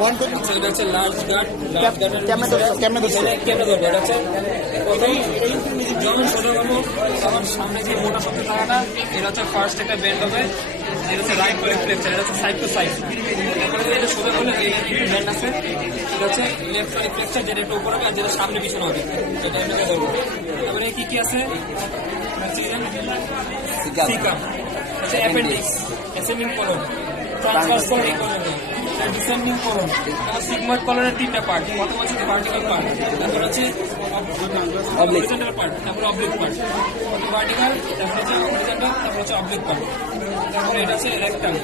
One two আচ্ছা, এটা হচ্ছে লার্জ গার্ড। কেমনে ধরছে এটা হচ্ছে প্রথম যখন ছোট করবো তখন সামনে যে মোটা শক্ত থাকাটা, এটা হচ্ছে ফার্স্ট একটা বেন্ড হবে, এটা হচ্ছে রাইট করে ফ্লেক্সার, এটা হচ্ছে সাইড টু সাইড। তারপরে এটা সোজা করলে এই বেন্ড আছে, এটা হচ্ছে লেফট সাইড ফ্লেক্সার, যেটা একটু উপরে হবে আর যেটা সামনে পিছনে হবে, এটা এমনিতে ধরবো। তারপরে কি কি আছে? সিকাম হচ্ছে appendix, ascending colon, transverse colon, এই পর্যন্ত ডিসেন্ডিং কলন। সিগময়েড কলনের তিনটা পার্ট, প্রথম হচ্ছে ভার্টিক্যাল পার্ট, তারপর হচ্ছে হরিজন্টাল পার্ট, তারপর অবলিক পার্ট। ভার্টিক্যাল, তারপর হচ্ছে হরিজন্টাল, তারপর হচ্ছে অবলিক পার্ট। তারপরে এটা হচ্ছে রেক্টাম,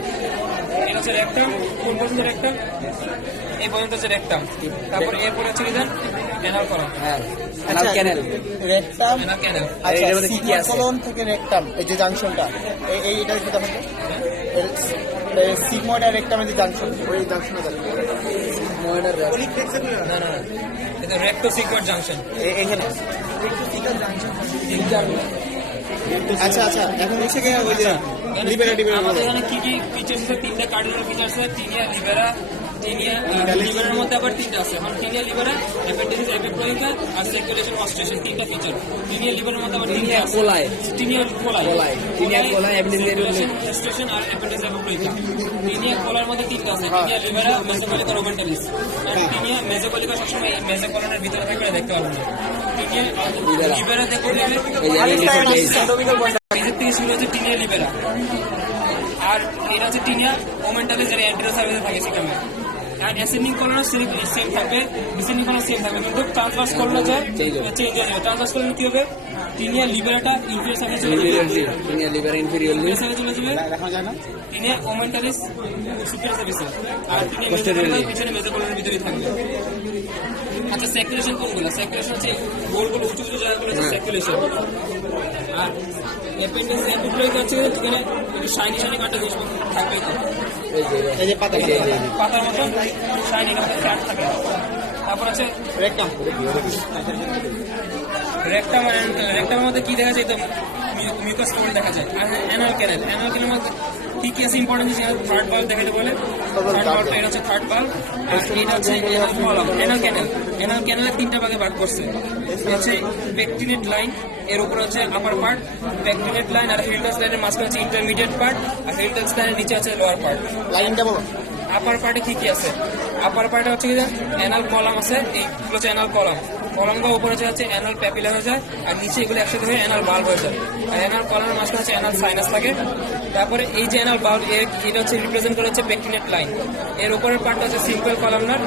এটা হচ্ছে রেক্টাম। কোন পর্যন্ত রেক্টাম? এই পর্যন্ত হচ্ছে রেক্টাম। তারপর এরপরে হচ্ছে রিজন অ্যানাল কলন। আচ্ছা ক্যানেল রেকটাম। অ্যানাল ক্যানেল। আচ্ছা সিগময়েড কলন থেকে রেকটাম, এই যে জাংশনটা, এইটা কি তাহলে সিগময়েড আর রেকটামের যে জাংশন, ওই জাংশনটা না না, এটা রেক্টো সিগময়েড জাংশন এখানে। আচ্ছা আচ্ছা, এখন হচ্ছে কি ওই যে লিবেরা আমাদের এখানে কি কি ফিচার্স আছে? তিনটা কার্ডিনাল ফিচার্স আছে, টিনিয়া, লিবেরা, টিনিয়া। লিবেরার মধ্যে আবার তিনটা আছে, মানে টিনিয়া, লিবেরা, অ্যাপেন্ডিক্স, অ্যাপিপ্লয়েকা আর সার্কুলেশন অস্ট্রেশন, তিনটা ফিচার। টিনিয়া লিবেরার মধ্যে আবার টিনিয়া কোলাই, টিনিয়া কোলাই, টিনিয়া কোলাই, অ্যাপেন্ডিক্স অস্ট্রেশন আর অ্যাপেন্ডিক্স অ্যাপিপ্লয়েকা। টিনিয়া কোলার মধ্যে তিনটা আছে, টিনিয়া, লিবেরা, মেসোকলিকা, রোমেন্টালিস। আর টিনিয়া মেসোকলিকা সবসময় এই মেসোকলনের ভিতরে থাকবে, দেখতে পারবেন না। টিনিয়া লিবেরা দেখতে গেলে নিজের থেকে শুরু হচ্ছে টিনিয়া, লিবেরা। আর এটা হচ্ছে টিনিয়া ওমেন্টালে, যেটা অ্যান্টেরিয়র সার্ভিসে থাকে সেখানে। আর অ্যাসেন্ডিং কলনও সেম থাকবে, ডিসেন্ডিং কলন সেম থাকবে, কিন্তু ট্রান্সভার্স করলে যে চেঞ্জ হয়ে যাবে। ট্রান্সভার্স করলে কি হবে? টিনিয়া লিবেরাটা ইনফিরিয়র সার্ভিসে চলে যাবে, টিনিয়া লিবেরা ইনফিরিয়র সার্ভিসে চলে যাবে, টিনিয়া ওমেন্টালিস সুপিরিয়র সার্ভিসে, আর টিনিয়া মেসোকলিকা পিছনে মেসোকলনের ভিতরেই থাকবে। আচ্ছা, সার্কুলেশন কোনগুলো? সার্কুলেশন হচ্ছে গোলগুলো, উঁচু উঁচু জায়গাগুলো হচ্ছে সার্কুলেশন। আর অ্যাপেন্ডিক্স, অ্যাপিপ্লয়েকা হচ্ছে যেখানে শাইনি শাইনি কাটা জিনিস থাকবে, এই যে পাতা পাতার মতো শাইনি কাট থাকে। তারপর আছে রেকটাম। রেক্টামের মধ্যে কি দেখা যায়? তো মিউকাস ফোল্ড দেখা যায়। আর অ্যানাল ক্যানেল, অ্যানাল ক্যানেলের মধ্যে কি কি আছে ইম্পর্টেন্ট জিনিস? থার্ড বাল্ব দেখাতে বলে, থার্ড বাল্ব, এটা হচ্ছে থার্ড বাল্ব। আর এটা হচ্ছে anal column. Anal canal, anal ক্যানেলের তিনটা ভাগে ভাগ করছে। হচ্ছে পেকটিনেট লাইন, এর উপর হচ্ছে আপার পার্ট, পেকটিনেট লাইন আর হিলটাস লাইনের মাঝখানে হচ্ছে ইন্টারমিডিয়েট পার্ট, আর হিলটাস লাইনের নিচে আছে লোয়ার পার্ট। লাইনটা বলো। আপার পার্টে কি কি আছে? আপার পার্টে হচ্ছে কি অ্যানাল কলাম আছে, এইগুলো হচ্ছে অ্যানাল কলাম। কলামটা উপরে হচ্ছে অ্যানাল প্যাপিলা হয়ে যায়, আর নিচে এগুলো একসাথে হয়ে অ্যানাল বাল্ব হয়ে যায়। আর অ্যানাল কলামের মাঝখানে হচ্ছে অ্যানাল সাইনাস থাকে। তারপরে এই যে অ্যানাল বাল্ব, এটা হচ্ছে রিপ্রেজেন্ট করে হচ্ছে পেকটিনেট লাইন। এর উপরের পার্টটা হচ্ছে সিম্পল কলামনার,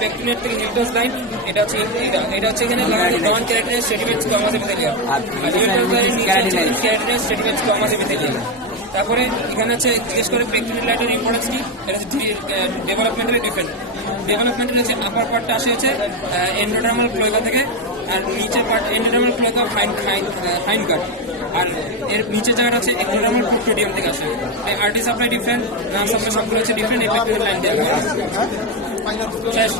পেকটিনেট থেকে হিলটাস লাইন, এটা হচ্ছে এটা হচ্ছে এখানে নন ক্যারাটিনাইজ স্টেডিমেন্টস স্কোয়ামাস এপিথেলিয়াম, আর হিলটাস লাইনের নিচে ক্যারাটিনাইজ স্টেডিমেন্টস স্কোয়ামাস এপিথেলিয়াম। তারপরে এখানে হচ্ছে জিজ্ঞেস করে পেকটিনেট লাইনের ইম্পর্টেন্স কি? এটা হচ্ছে ডেভেলপমেন্টালি ডিফারেন্ট। ডেভেলপমেন্টাল হচ্ছে আপার পার্টটা আসে হচ্ছে এন্ডোডার্মাল ক্লোয়েকা থেকে, আর নিচের পার্ট এন্ডোডার্মাল ক্লোয়েকা হাইন্ড গার্ড, আর এর নিচের জায়গাটা হচ্ছে এক্টোডার্মাল প্রোটোডিয়াম থেকে আসে। Artery supply different, nerve supply সবগুলো হচ্ছে ডিফারেন্ট। এই পেকটিনেট লাইন দিয়ে শেষ।